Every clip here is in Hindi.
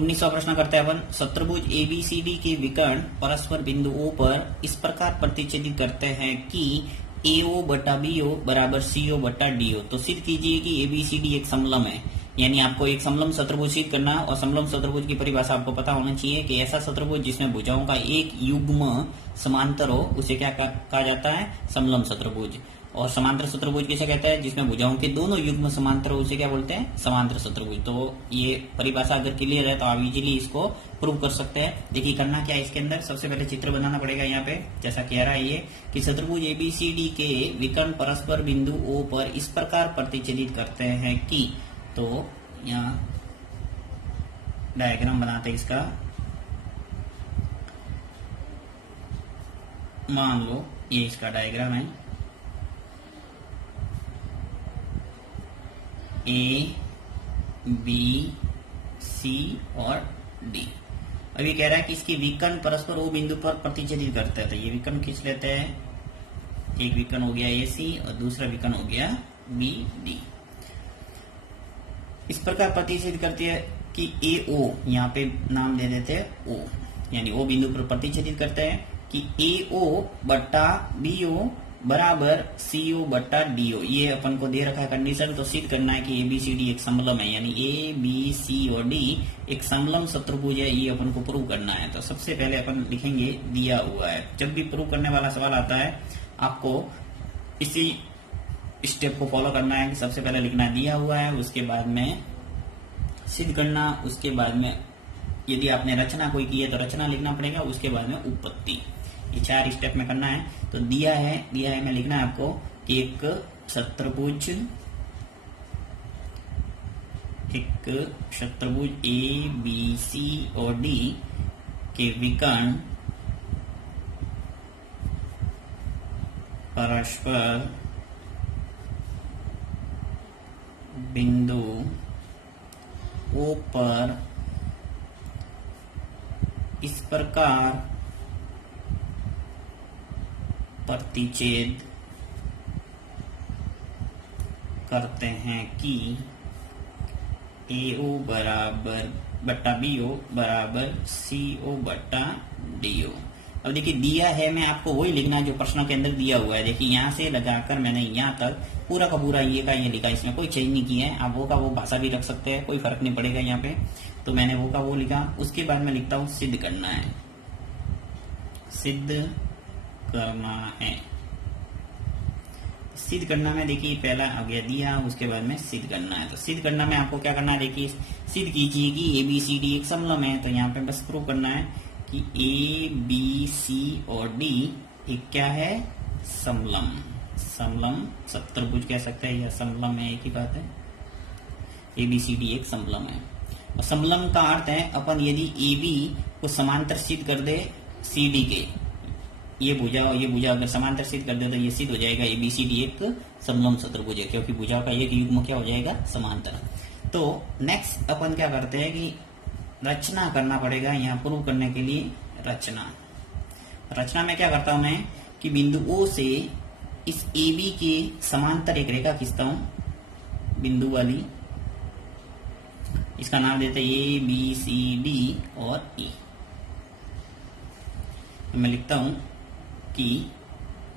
19वां प्रश्न करते हैं अपन। शत्रुभुज एबीसीडी के विकर्ण परस्पर बिंदु O पर इस प्रकार प्रतिच्छेदित करते हैं कि AO बटा BO बराबर CO बटा DO। तो सिद्ध कीजिए कि एबीसीडी एक समलम है, यानी आपको एक समलम शत्रुभुज सिद्ध करना है। और समलम शत्रुभुज की परिभाषा आपको पता होना चाहिए कि ऐसा शत्रुभुज जिसमें भुजाओं का एक युग्म समांतर हो उसे क्या कहा जाता है, समलम शत्रुभुज। और समांतर शत्रुभुज किसे कहते हैं, जिसमें भुजाओं के दोनों युग्म समांतर हो उसे क्या बोलते हैं, समांतर शत्रुभुज। तो ये परिभाषा अगर क्लियर है तो आप इजीली इसको प्रूव कर सकते हैं। देखिए करना क्या है इसके अंदर, सबसे पहले चित्र बनाना पड़ेगा यहाँ पे। जैसा कह रहा है ये कि शत्रुभुज एबीसीडी के विकर्ण परस्पर बिंदु O पर इस प्रकार प्रतिच्छेदित करते हैं कि, तो यहाँ डायग्राम बनाते हैं इसका। मान लो ये इसका डायग्राम है, A, B, C और D। अभी कह रहा है कि इसकी विकर्ण परस्पर O बिंदु पर प्रतिच्छेदित करते हैं। तो ये विकर्ण खींच लेते हैं, एक विकर्ण हो गया AC और दूसरा विकर्ण हो गया BD। इस प्रकार प्रतिच्छेदित करती है कि AO, यहाँ पे नाम दे देते हैं O, यानी O बिंदु पर प्रतिच्छेदित करते हैं कि AO बटा BO बराबर CO बटा DO। ये अपन को दे रखा है कंडीशन। तो सिद्ध करना है कि ABCD एक समलम है, यानी ABC और D एक समलम शत्रुभुज है, ये अपन को प्रूव करना है। तो सबसे पहले अपन लिखेंगे दिया हुआ है। जब भी प्रूव करने वाला सवाल आता है आपको इसी स्टेप को फॉलो करना है कि सबसे पहले लिखना दिया हुआ है, उसके बाद में सिद्ध करना, उसके बाद में यदि आपने रचना कोई की है तो रचना लिखना पड़ेगा, उसके बाद में उत्पत्ति। ये 4 स्टेप में करना है। तो दिया है में लिखना है आपको कि एक शत्रुभुज A B C और D के विकर्ण परस्पर बिंदु O पर इस प्रकार प्रतिच्छेद करते हैं कि AO बराबर बटा BO बराबर CO बटा DO। अब देखिए दिया है में आपको वही लिखना है जो प्रश्नों के अंदर दिया हुआ है। देखिए यहाँ से लगाकर मैंने यहाँ तक पूरा का पूरा ये का ये लिखा, इसमें कोई चेंज नहीं किया है। आप वो का वो भाषा भी रख सकते हैं, कोई फर्क नहीं पड़ेगा यहाँ पे। तो मैंने वो का वो लिखा, उसके बाद में लिखता हूँ सिद्ध करना है, सिद्ध करना है। सिद्ध करना में देखिए पहला आ गया दिया, उसके बाद में सिद्ध करना है। तो सिद्ध करना में आपको क्या करना है, देखिए सिद्ध कीजिए कि ABCD एक समलम है। तो यहाँ पे बस प्रूव करना है कि ABC और D एक क्या है, समलम। समलम शत्रुभुज कह सकते हैं या समलम है, एक ही बात है। ABCD एक समलम है। और समलम का अर्थ है अपन यदि AB को समांतर सिद्ध कर दे CD के, ये भुजा और ये भुजा अगर समांतर सिद्ध कर दे तो ये सिद्ध हो जाएगा ABCD एक समलम शत्रुभुज है, क्योंकि भुजाओं का एक युग्म क्या हो जाएगा, समांतर। तो नेक्स्ट अपन क्या करते हैं कि रचना करना पड़ेगा यहाँ प्रूव करने के लिए। रचना में क्या करता हूं मैं कि बिंदु O से इस AB के समांतर एक रेखा खींचता हूं, बिंदु वाली, इसका नाम देते हैं ABCD और E। मैं लिखता हूं कि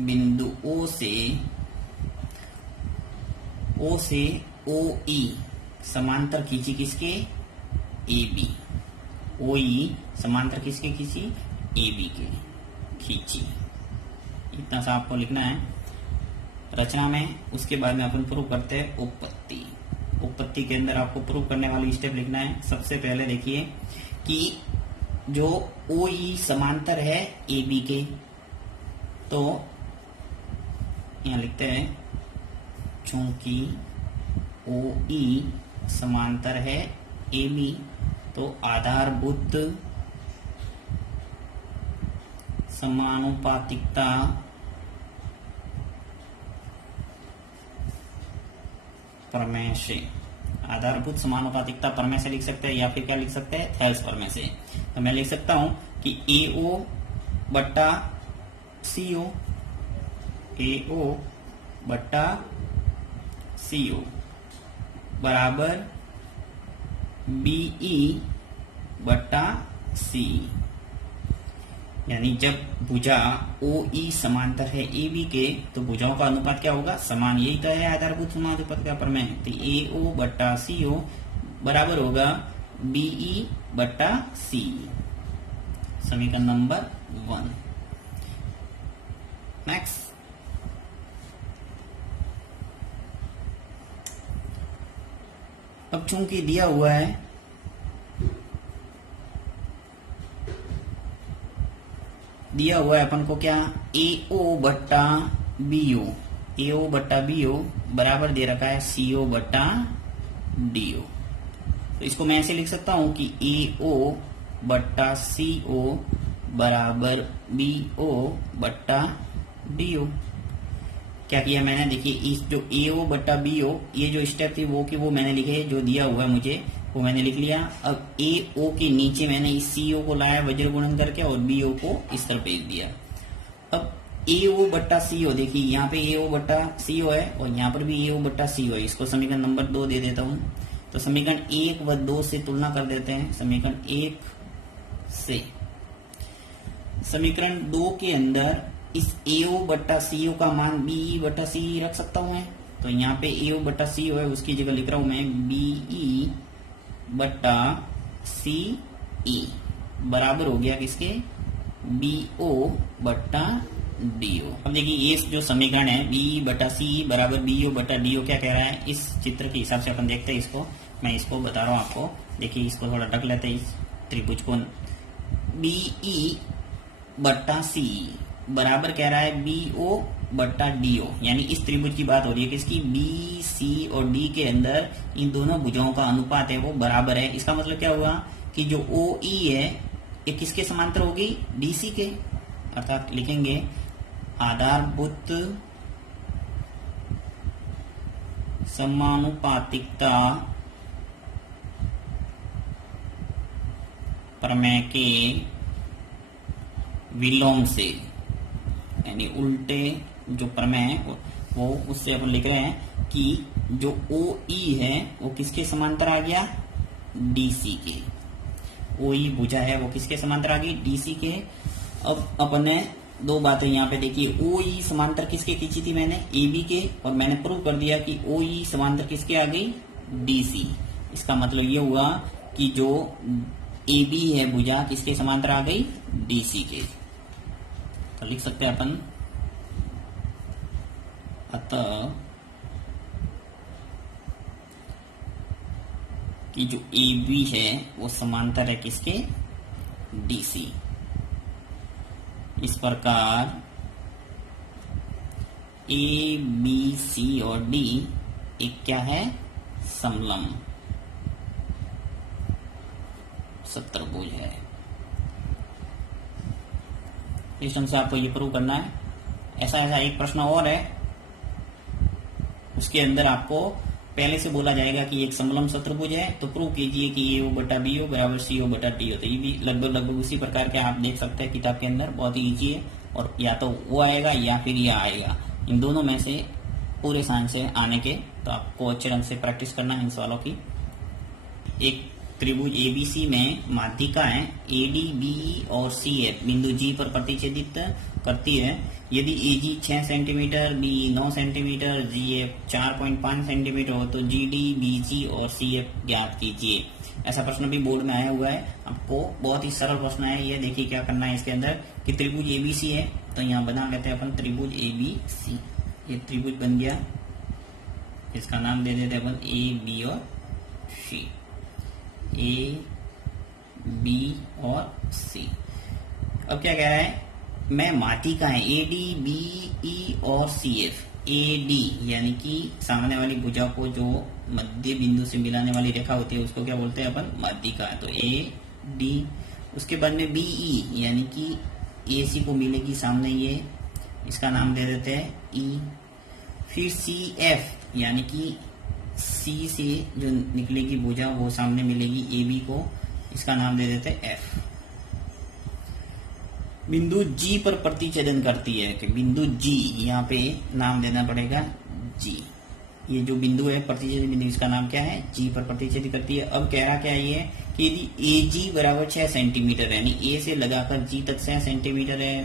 बिंदु O से OE समांतर खींची किसके, AB। OE समांतर किसके खींची, AB के खींची। इतना सा आपको लिखना है रचना में। उसके बाद में अपन प्रूव करते हैं उत्पत्ति। उत्पत्ति के अंदर आपको प्रूव करने वाली स्टेप लिखना है। सबसे पहले देखिए कि जो OE समांतर है AB के, तो यहाँ लिखते हैं चूंकि OE समांतर है AB, तो आधारभूत समानुपातिकता प्रमेय से, आधारभूत समानुपातिकता प्रमेय से लिख सकते हैं, या फिर क्या लिख सकते हैं, थेल्स प्रमेय से। तो मैं लिख सकता हूं कि AO बट्टा CO, AO बट्टा CO बराबर BE बटा सी, यानी जब भुजा ओ ई समांतर है ए बी के तो भुजाओं का अनुपात क्या होगा, समान। यही तो है आधारभूत समानुपात का प्रमेय। तो ए ओ बटा सी ओ बराबर होगा बी ई बटा सी, समीकरण नंबर 1। नेक्स्ट, अब चूंकि दिया हुआ है अपन को क्या, ए ओ बट्टा बी ओ, ए ओ बट्टा बी ओ बराबर दे रखा है सी ओ बट्टा डी ओ। तो इसको मैं ऐसे लिख सकता हूं कि ए ओ बट्टा सी ओ बराबर बी ओ बट्टा डी ओ। क्या किया मैंने, देखिए इस जो ए ओ बट्टा बी ओ, ये जो स्टेप थी वो मैंने लिखे, जो दिया हुआ है मुझे वो मैंने लिख लिया। अब ए ओ के नीचे मैंने इस सी ओ को लाया वज्र गुणन करके और बी ओ को इस तरफ भेज दिया। अब ए ओ बट्टा सी ओ, देखिए यहाँ पे ए ओ बट्टा सी ओ है और यहाँ पर भी ए ओ बट्टा सी ओ है। इसको समीकरण नंबर 2 दे देता हूं। तो समीकरण 1 व 2 से तुलना कर देते हैं। समीकरण 1 से समीकरण 2 के अंदर इस ए ओ बट्टा सी ओ का मान बी ई बट्टा सी ई रख सकता हूं मैं। तो यहाँ पे ए ओ बट्टा सी ओ है, उसकी जगह लिख रहा हूं मैं बी ई बट्टा सी ई बराबर हो गया किसके, बी ओ बट्टा डी ओ। अब देखिए ये जो समीकरण है बी बट्टा सी बराबर बी ओ बट्टा डी ओ क्या कह रहा है, इस चित्र के हिसाब से अपन देखते हैं इसको। मैं इसको बता रहा हूँ आपको, देखिए इसको थोड़ा ढक लेते हैं इस त्रिभुज को। बी ई बट्टा सी बराबर कह रहा है बी ओ बट्टा डी ओ, यानी इस त्रिभुज की बात हो रही है किसकी, बी सी और डी के अंदर इन दोनों भुजाओं का अनुपात है वो बराबर है। इसका मतलब क्या हुआ कि जो ओ ई है ये किसके समांतर होगी, डी सी के। अर्थात लिखेंगे आधारभूत समानुपातिकता प्रमेय के विलोम से, यानी उल्टे जो प्रमेय है वो उससे अपन लिख रहे हैं कि जो ओ ई है वो किसके समांतर आ गया, डीसी के। ओ ई भुजा है वो किसके समांतर आ गई, डीसी के। अब अपन ने दो बातें यहाँ पे देखिए, ओ ई समांतर किसके खींची थी मैंने, ए बी के, और मैंने प्रूव कर दिया कि ओ ई समांतर किसके आ गई, डीसी। इसका मतलब ये हुआ कि जो ए बी है भुजा किसके समांतर आ गई, डीसी के। तो लिख सकते हैं अपन, अतः कि जो ए बी है वो समांतर है किसके, डीसी। इस प्रकार ए बी सी और डी एक क्या है, समलम सत्तरभुज है। इस ढंग से आपको ये प्रूव करना है। ऐसा एक प्रश्न और है, उसके अंदर आपको पहले से बोला जाएगा कि एक समलम सत्त्रभुज है, तो प्रूव कीजिए कि ए ओ बटा बी ओ बराबर सी ओ बटा डी ओ। तो ये भी लगभग उसी प्रकार के आप देख सकते हैं किताब के अंदर, बहुत ही ईजी है। और या तो वो आएगा या फिर यह आएगा, इन दोनों में से पूरे साइंस से आने के, तो आपको अच्छे ढंग से प्रैक्टिस करना है इन सवालों की। एक त्रिभुज एबीसी में माध्यिकाएं एडी बीई और सीएफ बिंदु जी पर प्रतिच्छेदित करती है। यदि AG 6 centimetre, B 9 centimetre, GF 4.5 centimetre हो तो जीडी, बीजी और सीएफ ज्ञात कीजिए। ऐसा प्रश्न भी बोर्ड में आया हुआ है आपको, बहुत ही सरल प्रश्न है ये। देखिए क्या करना है इसके अंदर कि त्रिभुज एबीसी है, तो यहाँ बना लेते हैं अपन त्रिभुज एबीसी। ये त्रिभुज बन गया, इसका नाम दे देते हैं अपन ए बी और सी, ए बी और सी। अब क्या कह रहा है, मैं माध्यिकाएं ए डी बी ई और सी एफ, ए डी यानी कि सामने वाली भुजा को जो मध्य बिंदु से मिलाने वाली रेखा होती है उसको क्या बोलते हैं अपन, माध्यिका। तो ए डी, उसके बाद में बीई यानी कि ए सी को मिलेगी सामने ये, इसका नाम दे देते हैं ई। फिर सी एफ यानी कि सी से जो निकलेगी भुजा वो सामने मिलेगी ए बी को, इसका नाम दे देते हैं एफ। बिंदु जी पर प्रतिच्छेदन करती है कि बिंदु जी, यहाँ पे नाम देना पड़ेगा जी। ये जो बिंदु है प्रतिच्छेदन बिंदु, इसका नाम क्या है, जी पर प्रतिच्छेद करती है। अब कह रहा क्या ये कि यदि ए जी बराबर 6 सेंटीमीटर है, यानी ए से लगाकर जी तक 6 सेंटीमीटर है,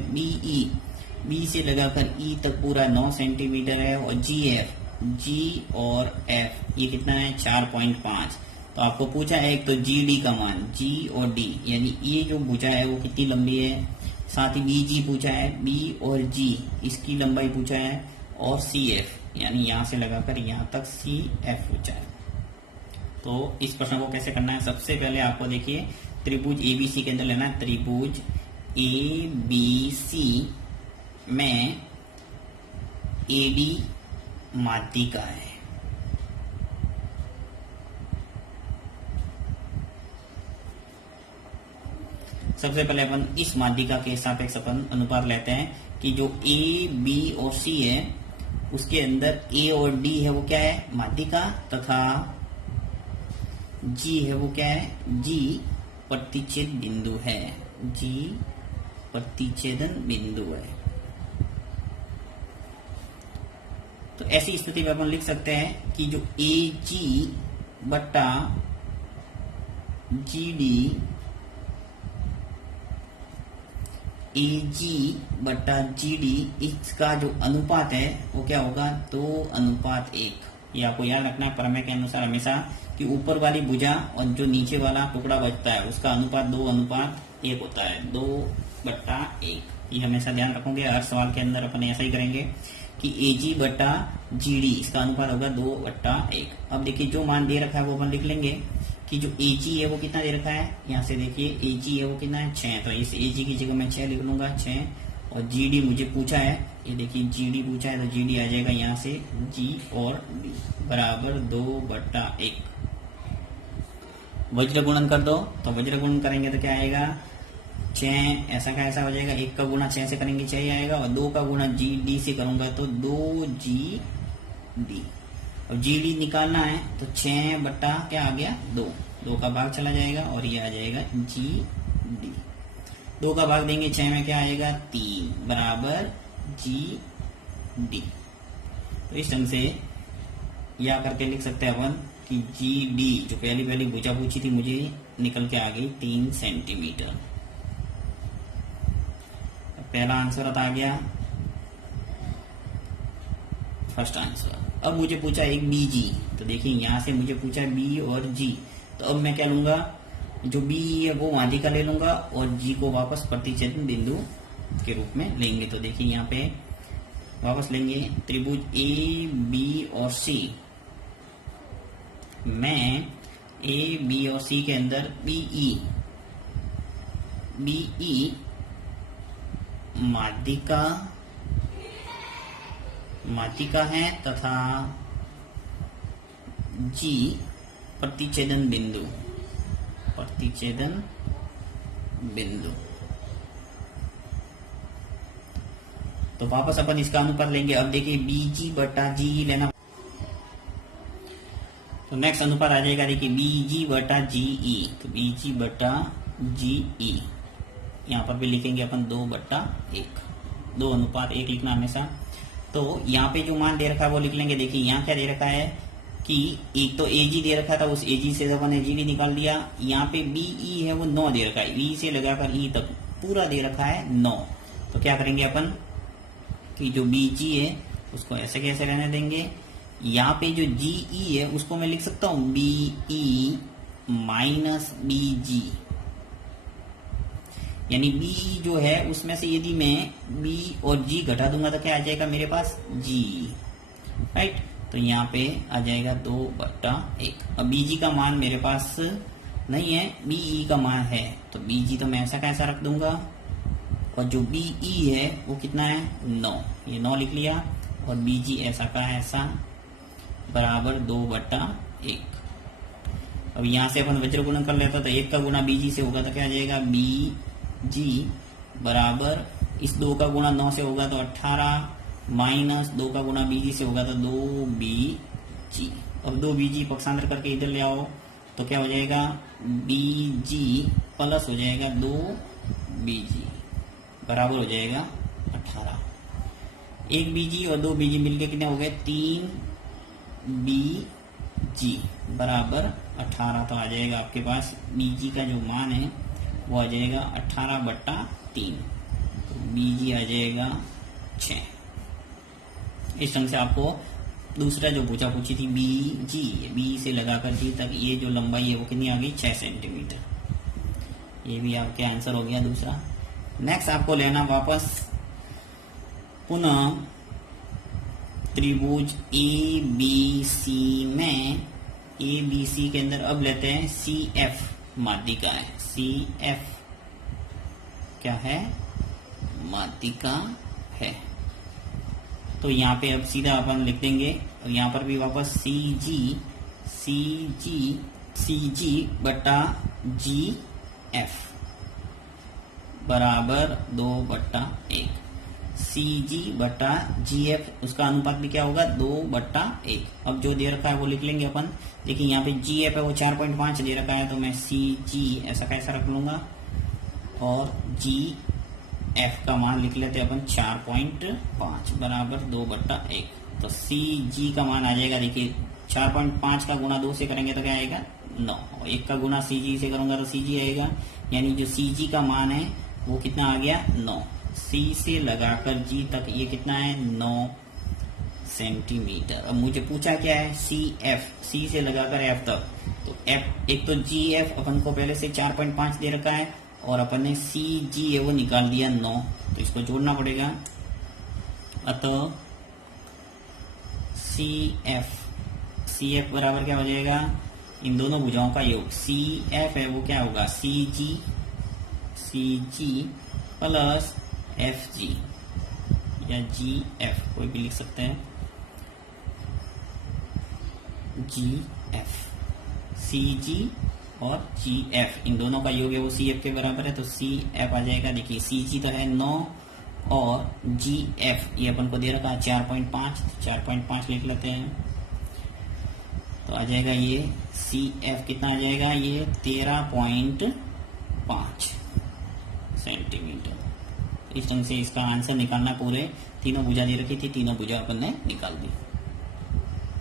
बी से लगाकर ई तक पूरा 9 सेंटीमीटर है, और जी और एफ ये कितना है 4.5। तो आपको पूछा है एक तो जी डी का मान, जी और डी यानी ये जो भुजा है वो कितनी लंबी है, साथ ही बी जी पूछा है, बी और जी इसकी लंबाई पूछा है, और सी एफ यानी यहां से लगाकर यहां तक सी एफ पूछा है। तो इस प्रश्न को कैसे करना है, सबसे पहले आपको देखिए त्रिभुज एबीसी के अंदर लेना है, त्रिभुज एबीसी में एडी माध्यिका है। सबसे पहले अपन इस माध्यिका के सापेक्ष अपन अनुपात लेते हैं कि जो ए बी और सी है उसके अंदर ए और डी है वो क्या है माध्यिका, तथा जी है वो क्या है, जी प्रतिच्छेद बिंदु है, जी प्रतिच्छेदन बिंदु है। तो ऐसी स्थिति में अपन लिख सकते हैं कि जो ए जी बट्टा जी डी, ए जी बट्टा जी डी इसका जो अनुपात है वो क्या होगा 2:1। ये आपको याद रखना है प्रमेय के अनुसार हमेशा कि ऊपर वाली भुजा और जो नीचे वाला टुकड़ा बचता है उसका अनुपात 2:1 होता है, 2/1। ये हमेशा ध्यान रखोगे, हर सवाल के अंदर अपन ऐसा ही करेंगे कि ए जी बट्टा जी डी इसका अनुपात होगा 2/1। अब देखिए जो मान दे रखा है वो अपन लिख लेंगे कि जो ए जी है वो कितना दे रखा है, यहाँ से देखिए ए जी है वो कितना है 6, तो इस ए जी की जगह मैं 6 लिख लूंगा 6, और जी डी मुझे पूछा है, ये देखिए जी डी पूछा है तो जी डी आ जाएगा यहाँ से जी और डी बराबर 2/1। वज्र गुणन कर दो, तो वज्र गुणन करेंगे तो क्या आएगा 6 ऐसा का ऐसा हो जाएगा, 1 का गुणा 6 से करेंगे 6 आएगा, और 2 का गुणा जी डी से करूंगा तो 2G D, और जी डी निकालना है तो 6 बट्टा क्या आ गया 2 का भाग चला जाएगा और ये आ जाएगा जी डी। 2 का भाग देंगे 6 में क्या आएगा 3 बराबर जी डी। तो इस ढंग से या करके लिख सकते हैं अपन कि जी डी जो पहली भुजा पूछी थी मुझे निकल के आ गई 3 सेंटीमीटर। पहला आंसर आ गया, फर्स्ट आंसर। अब मुझे पूछा एक बी जी, तो देखिए यहां से मुझे पूछा बी और जी, तो अब मैं क्या लूंगा जो बी है वो माध्यिका ले लूंगा और जी को वापस प्रतिच्छेदन बिंदु के रूप में लेंगे। तो देखिए यहाँ पे वापस लेंगे त्रिभुज ए बी और सी में ए बी और सी के अंदर बीई माध्यिका है तथा जी प्रतिच्छेदन बिंदु। तो वापस अपन इसका अनुपात लेंगे। अब देखिए बीजी बटा जी लेना, तो नेक्स्ट अनुपात आ जाएगा देखिए बीजी बटा जीई, तो बीजी बटा जीई यहाँ पर भी लिखेंगे अपन 2/1, 2:1 लिखना हमेशा। तो यहाँ पे जो मान दे रखा है वो लिख लेंगे। देखिए यहाँ क्या दे रखा है कि एक तो एजी दे रखा था, उस एजी से अपन एजी निकाल दिया। यहाँ पे बीई है वो 9 दे रखा है, बी से लगाकर ई तक पूरा दे रखा है 9। तो क्या करेंगे अपन कि जो बीजी है उसको ऐसे कैसे रहने देंगे, यहाँ पे जो जीई है उसको मैं लिख सकता हूँ बीई माइनस बीजी, यानी बी जो है उसमें से यदि मैं बी और जी घटा दूंगा तो क्या आ जाएगा मेरे पास जी, राइट। तो यहाँ पे आ जाएगा 2/1। अब बीजी का मान मेरे पास नहीं है, बीई का मान है, तो बीजी तो मैं ऐसा कैसा रख दूंगा, और जो बीई है वो कितना है 9, ये 9 लिख लिया, और बीजी ऐसा का ऐसा बराबर 2/1। अब यहाँ से अपन वज्र गुणन कर लेते तो 1 का गुणा बीजी से होगा तो क्या आ जाएगा बी जी बराबर इस 2 का गुणा 9 से होगा तो 18 माइनस 2 का गुणा बीजी से होगा तो 2BG। अब 2BG पक्षांतर करके इधर ले आओ तो क्या हो जाएगा BG प्लस हो जाएगा 2BG बराबर हो जाएगा 18। 1BG और 2BG मिलके कितने हो गए 3BG जी बराबर 18 तो आ जाएगा आपके पास बीजी का जो मान है वो आ जाएगा 18/3, तो बीजी आ जाएगा 6। इस ढंग से आपको दूसरा जो पूछी थी बी से लगाकर जी तक ये जो लंबाई है वो कितनी आ गई 6 सेंटीमीटर। ये भी आपके आंसर हो गया दूसरा। नेक्स्ट आपको लेना वापस पुनः त्रिभुज ए बी सी में, ए बी सी के अंदर अब लेते हैं सी एफ माध्यिका है। सी एफ क्या है? माध्यिका है। तो यहाँ पे अब सीधा अपन लिख देंगे और यहाँ पर भी वापस सी जी बटा जी एफ बराबर 2/1। सी जी बटा जी एफ उसका अनुपात भी क्या होगा 2/1। अब जो दे रखा है वो लिख लेंगे अपन। देखिए यहाँ पे जी एफ है वो 4.5 दे रखा है, तो मैं सी जी ऐसा कैसा रख लूंगा और जी एफ का मान लिख लेते हैं अपन 4.5 बराबर 2/1। तो सी जी का मान आ जाएगा, देखिए 4.5 का गुणा 2 से करेंगे तो क्या आएगा 9, और 1 का गुणा सी जी से करूंगा तो सी जी आएगा, यानी जो सी जी का मान है वो कितना आ गया 9। सी से लगाकर जी तक ये कितना है 9 सेंटीमीटर। अब मुझे पूछा क्या है सी एफ, सी से लगाकर एफ तक, तो एफ एक तो जी एफ अपन को पहले से 4.5 दे रखा है और अपन ने सी जी है वो निकाल दिया 9, तो इसको जोड़ना पड़ेगा। अतः सी एफ बराबर क्या हो जाएगा इन दोनों भुजाओं का योग। सी एफ है वो क्या होगा सी जी प्लस एफ जी या जी एफ कोई भी लिख सकते हैं, जी एफ सी जी और जी एफ इन दोनों का योग है वो सी एफ के बराबर है, तो सी एफ आ जाएगा। देखिए सी जी तो है 9 और जी एफ ये अपन को दे रखा है 4.5 लिख लेते हैं, तो आ जाएगा ये सी एफ कितना आ जाएगा ये 13.5 सेंटीमीटर। इस ढंग से इसका आंसर निकालना, पूरे तीनों भुजा दे रखी थी, तीनों भुजा अपन ने निकाल दी।